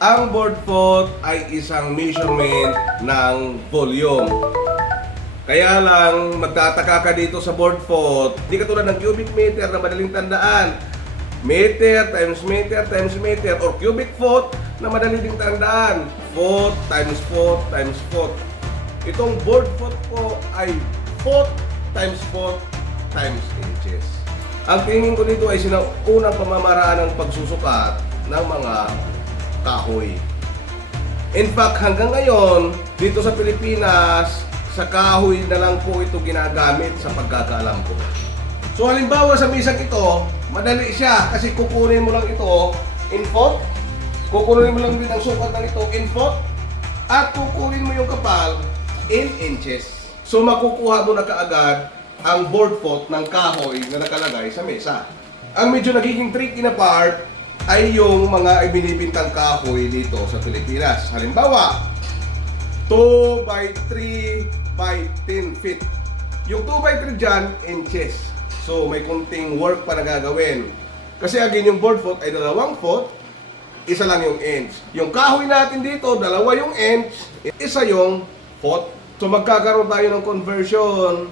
Ang board foot ay isang measurement ng volume. Kaya lang, magtataka ka dito sa board foot, hindi katulad ng cubic meter na madaling tandaan. Meter times meter times meter, or cubic foot na madaling ding tandaan. Foot times foot times foot. Itong board foot ko ay foot times inches. Ang tingin ko dito ay sinaunang pamamaraan ng pagsusukat ng mga kahoy. In fact, hanggang ngayon, dito sa Pilipinas, sa kahoy na lang po ito ginagamit sa pagkakaalam ko. So halimbawa sa misang ito, madali siya kasi kukunin mo lang ito in foot, kukunin mo lang din ang sukat ng ito in foot, at kukunin mo yung kapal in inches. So makukuha mo na kaagad ang board foot ng kahoy na nakalagay sa mesa. Ang medyo nagiging tricky na part ay yung mga ibinibintang kahoy dito sa Pilipinas. Halimbawa, 2 by 3 by 10 feet. Yung 2 by 3 dyan, inches. So may kunting work pa na gagawin. Kasi again, yung board foot ay 2 foot, isa lang yung inch. Yung kahoy natin dito, 2 yung inch, isa yung foot. So magkakaroon tayo ng conversion.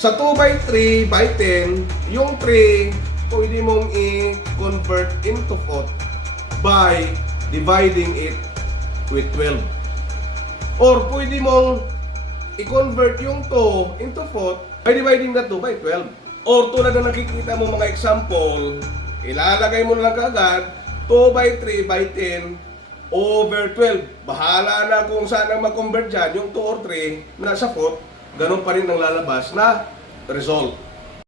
Sa 2 by 3 by 10, yung 3, pwede mong i-convert into foot by dividing it with 12. Or pwede mong i-convert yung 2 into foot by dividing that 2 by 12. Or tulad na nakikita mo mga example, ilalagay mo na lang kaagad 2 by 3 by 10 over 12. Bahala na kung saan ang mag-convert dyan, yung 2 or 3 na sa foot, ganun pa rin ang lalabas na result.